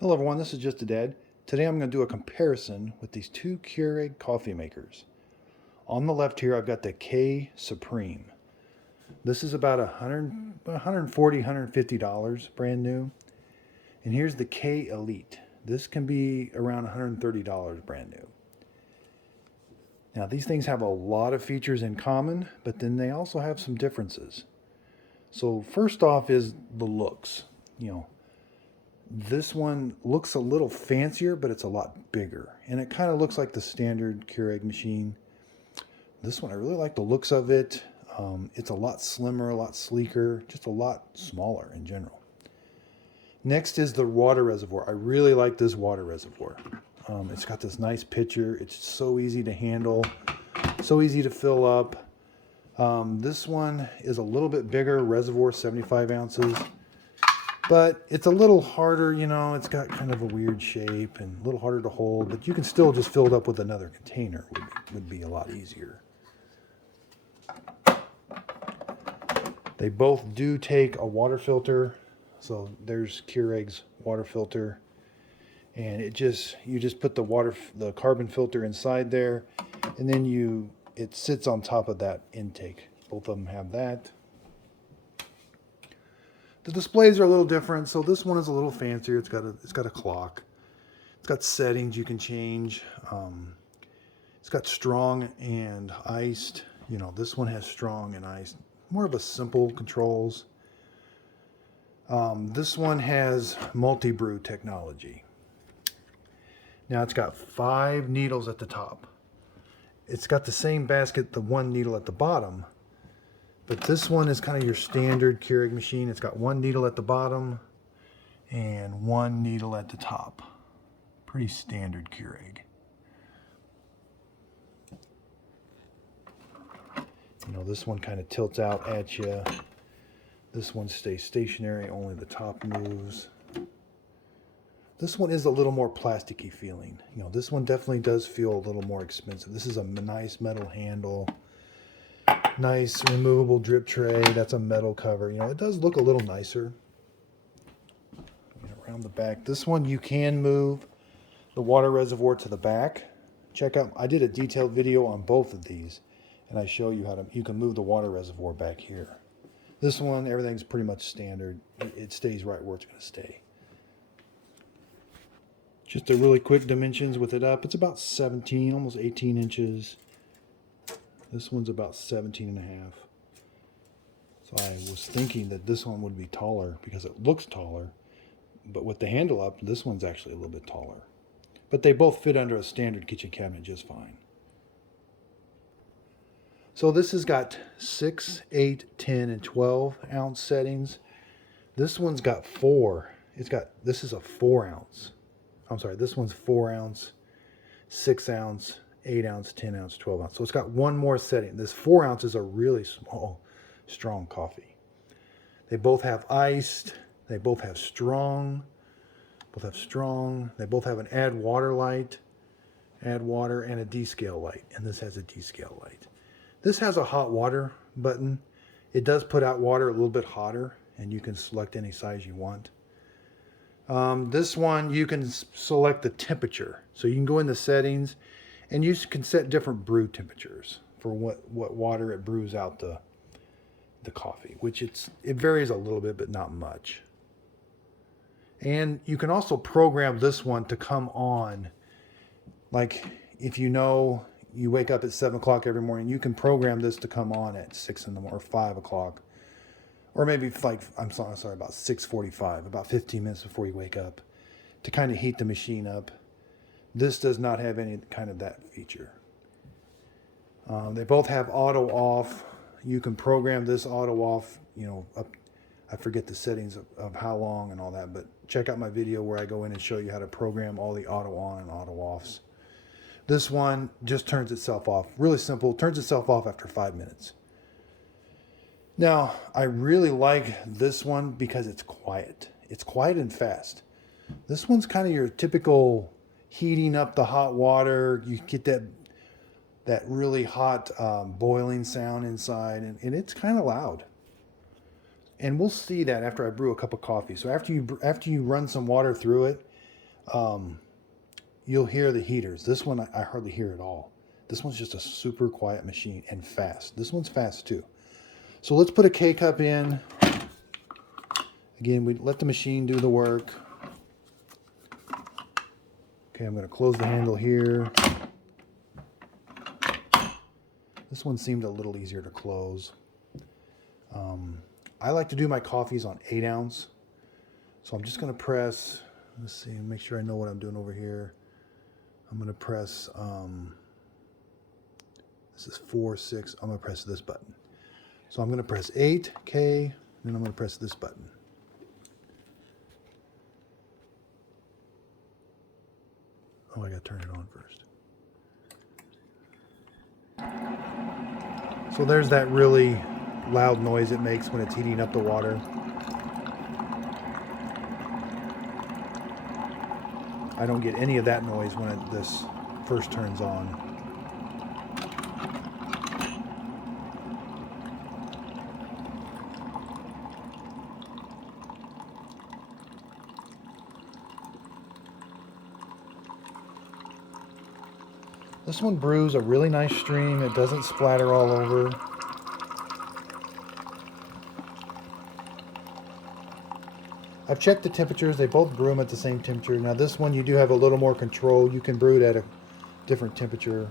Hello everyone, this is Just a Dad. Today I'm going to do a comparison with these two Keurig coffee makers. On the left here I've got the K Supreme. This is about $140, $150 brand new. And here's the K Elite. This can be around $130 brand new. Now these things have a lot of features in common, but then they also have some differences. So first off is the looks. This one looks a little fancier, but it's a lot bigger. And it kind of looks like the standard Keurig machine. This one, I really like the looks of it. It's a lot slimmer, a lot sleeker, just a lot smaller in general. Next is the water reservoir. I really like this water reservoir. It's got this nice pitcher. It's so easy to handle, so easy to fill up. This one is a little bit bigger, reservoir 75 ounces. But it's a little harder, it's got kind of a weird shape and a little harder to hold, but you can still just fill it up with another container, would be a lot easier. They both do take a water filter. So there's Keurig's water filter. And you just put the carbon filter inside there, and then it sits on top of that intake. Both of them have that. The displays are a little different, so this one is a little fancier. It's got a clock. It's got settings you can change. It's got strong and iced. This one has strong and iced. More of a simple controls. This one has multi-brew technology. Now it's got 5 needles at the top. It's got the same basket, the 1 needle at the bottom. But this one is kind of your standard Keurig machine. It's got 1 needle at the bottom and 1 needle at the top. Pretty standard Keurig. This one kind of tilts out at you. This one stays stationary, only the top moves. This one is a little more plasticky feeling. This one definitely does feel a little more expensive. This is a nice metal handle. Nice removable drip tray. That's a metal cover. It does look a little nicer. Around the back. This one you can move the water reservoir to the back. Check out, I did a detailed video on both of these, and I show you you can move the water reservoir back here. This one, everything's pretty much standard. It stays right where it's going to stay. Just a really quick dimensions with it up. It's about 17, almost 18 inches. This one's about 17 and a half. So I was thinking that this one would be taller because it looks taller. But with the handle up, this one's actually a little bit taller. But they both fit under a standard kitchen cabinet just fine. So this has got 6, 8, 10, and 12 ounce settings. This one's got 4. This is a 4 ounce. I'm sorry, this one's 4 ounce, 6 ounce, 8 ounce, 10 ounce, 12 ounce. So it's got one more setting. This 4 ounce is a really small, strong coffee. They both have iced. They both have strong. They both have an add water light, add water, and a descale light. And this has a descale light. This has a hot water button. It does put out water a little bit hotter, and you can select any size you want. This one, you can select the temperature. So you can go in the settings, and you can set different brew temperatures for what water it brews out the coffee, which it varies a little bit, but not much. And you can also program this one to come on. Like if you wake up at 7 o'clock every morning, you can program this to come on at 6 in the morning or 5 o'clock. Or maybe about 6:45, about 15 minutes before you wake up, to kind of heat the machine up. This does not have any kind of that feature. They both have auto off. You can program this auto off, I forget the settings of how long and all that, but check out my video where I go in and show you how to program all the auto on and auto offs. This one just turns itself off. Really simple, turns itself off after 5 minutes. Now, I really like this one because it's quiet. It's quiet and fast. This one's kind of your typical heating up the hot water. You get that really hot boiling sound inside, and it's kind of loud. And we'll see that after I brew a cup of coffee. So after you run some water through it, you'll hear the heaters. This one I hardly hear at all. This one's just a super quiet machine and fast. This one's fast too. So let's put a K-cup in. Again, we let the machine do the work. Okay, I'm going to close the handle here. This one seemed a little easier to close. I like to do my coffees on 8 ounce. So I'm just going to press, let's see, make sure I know what I'm doing over here. I'm going to press, this is 4, 6. I'm going to press this button. So I'm going to press 8, K, and then I'm going to press this button. Oh, I got to turn it on first. So there's that really loud noise it makes when it's heating up the water. I don't get any of that noise when this first turns on. This one brews a really nice stream. It doesn't splatter all over. I've checked the temperatures. They both brew them at the same temperature. Now this one you do have a little more control. You can brew it at a different temperature.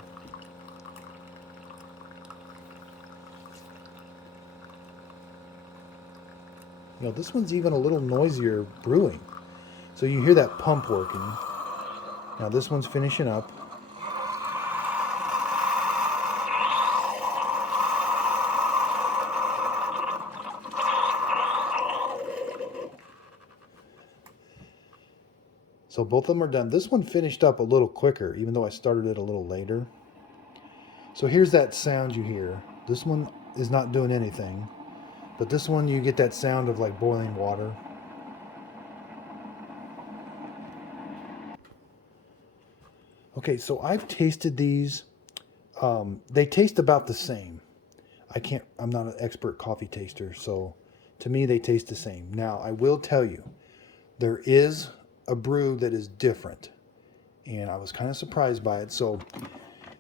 You know, this one's even a little noisier brewing. So you hear that pump working. Now this one's finishing up. So both of them are done. This one finished up a little quicker, even though I started it a little later. So here's that sound you hear. This one is not doing anything, but this one you get that sound of like boiling water. Okay, so I've tasted these. They taste about the same. I'm not an expert coffee taster, so to me they taste the same. Now, I will tell you, there is a brew that is different, and I was kind of surprised by it. So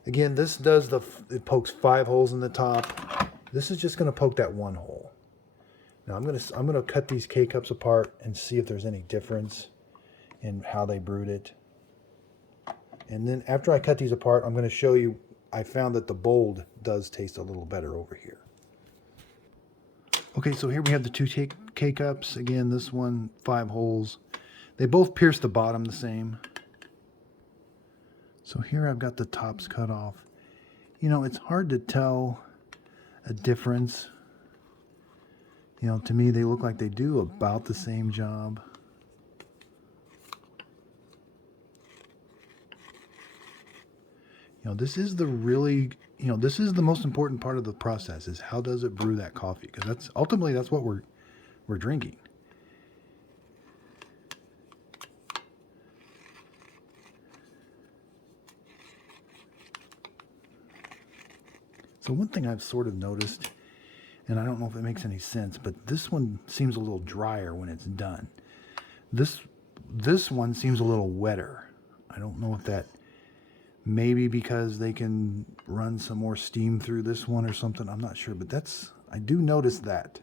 again, this does it pokes 5 holes in the top. This is just going to poke that 1 hole. Now I'm going to cut these K-cups apart and see if there's any difference in how they brewed it. And then after I cut these apart, I'm going to show you, I found that the bold does taste a little better over here. Okay, so here we have the 2 K-cups. Again, this one, 5 holes. They both pierce the bottom the same. So here I've got the tops cut off. You know, it's hard to tell a difference. You know, to me, they look like they do about the same job. You know, this is the most important part of the process, is how does it brew that coffee? Because that's ultimately what we're drinking. So one thing I've sort of noticed, and I don't know if it makes any sense, but this one seems a little drier when it's done. This one seems a little wetter. I don't know if that, maybe because they can run some more steam through this one or something. I'm not sure, but I do notice that.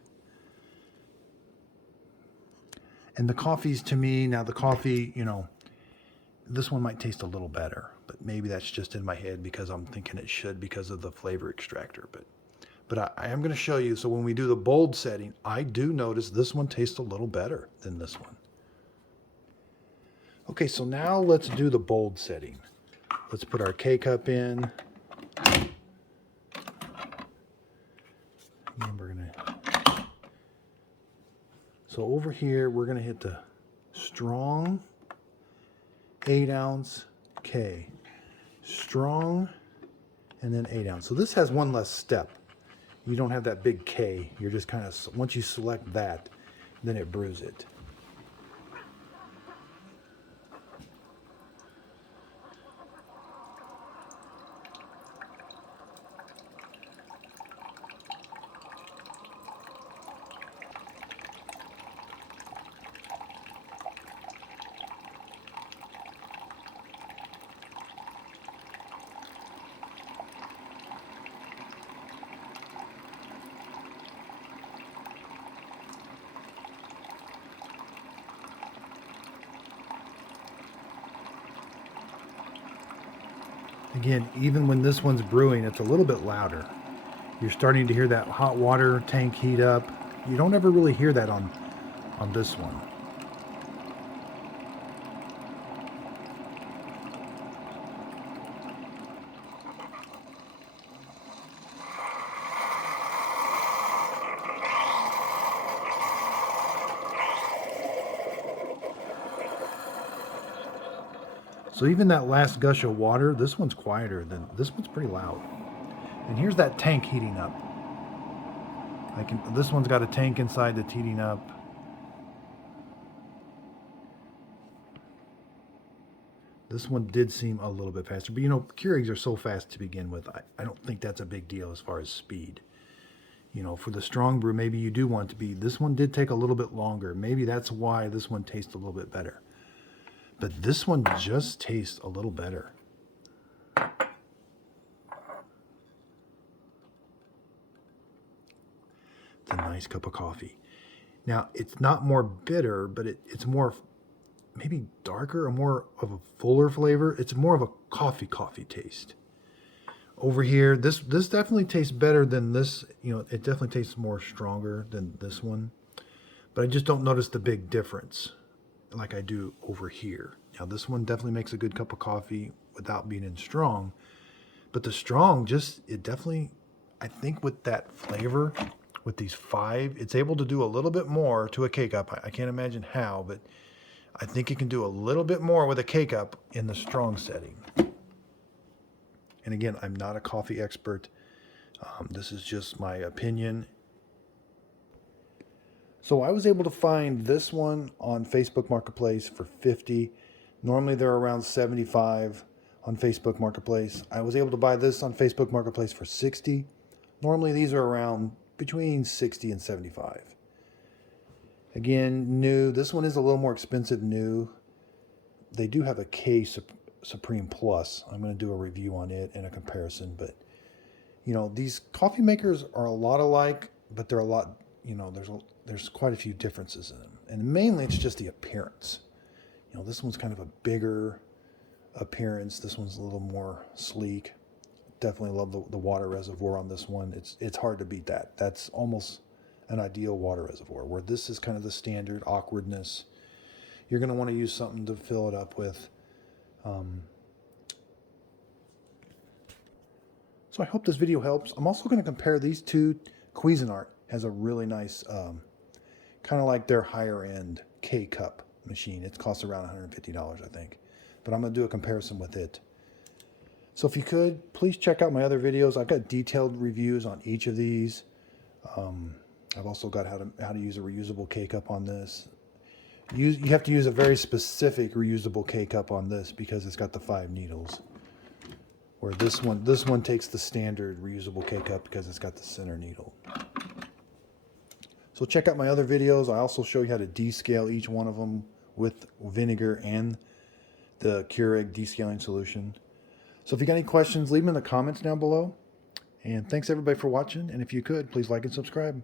And the coffees, to me, now the coffee, you know, this one might taste a little better, but maybe that's just in my head because I'm thinking it should because of the flavor extractor. But I am going to show you. So when we do the bold setting, I do notice this one tastes a little better than this one. Okay, so now let's do the bold setting. Let's put our K-cup in. And so over here, we're going to hit the strong 8 ounce K. Strong, and then 8 ounce. So this has one less step. You don't have that big K. You're just kind of, once you select that, then it brews it. Again, even when this one's brewing, it's a little bit louder. You're starting to hear that hot water tank heat up. You don't ever really hear that on this one. So even that last gush of water, this one's quieter than this one's pretty loud. And here's that tank heating up. This one's got a tank inside that's heating up. This one did seem a little bit faster, but you know, Keurigs are so fast to begin with. I don't think that's a big deal as far as speed. You know, for the strong brew, maybe you do want it to be, this one did take a little bit longer. Maybe that's why this one tastes a little bit better. But this one just tastes a little better. It's a nice cup of coffee. Now, it's not more bitter, but it's more maybe darker or more of a fuller flavor. It's more of a coffee taste. Over here, this definitely tastes better than this. You know, it definitely tastes more stronger than this one. But I just don't notice the big difference like I do over here. Now this one definitely makes a good cup of coffee without being in strong, but the strong it definitely, I think with that flavor, with these 5, it's able to do a little bit more to a K-Cup. I can't imagine how, but I think it can do a little bit more with a K-Cup in the strong setting. And again, I'm not a coffee expert. This is just my opinion. So I was able to find this one on Facebook Marketplace for $50. Normally they're around $75 on Facebook Marketplace. I was able to buy this on Facebook Marketplace for $60. Normally these are around between $60 and $75. Again, new. This one is a little more expensive new. They do have a K Supreme Plus. I'm going to do a review on it and a comparison. But, you know, these coffee makers are a lot alike, but they're a lot, you know, there's quite a few differences in them. And mainly it's just the appearance. You know, this one's kind of a bigger appearance. This one's a little more sleek. Definitely love the water reservoir on this one. It's hard to beat that. That's almost an ideal water reservoir, where this is kind of the standard awkwardness. You're going to want to use something to fill it up with. So I hope this video helps. I'm also going to compare these two. Cuisinart has a really nice, kind of like their higher end K-Cup machine. It costs around $150, I think. But I'm going to do a comparison with it. So if you could, please check out my other videos. I've got detailed reviews on each of these. I've also got how to use a reusable K-Cup on this. You have to use a very specific reusable K-Cup on this because it's got the 5 needles. Where this one takes the standard reusable K-Cup because it's got the center needle. So check out my other videos. I also show you how to descale each one of them with vinegar and the Keurig Descaling solution. So if you got any questions, leave them in the comments down below. And thanks everybody for watching. And if you could, please like and subscribe.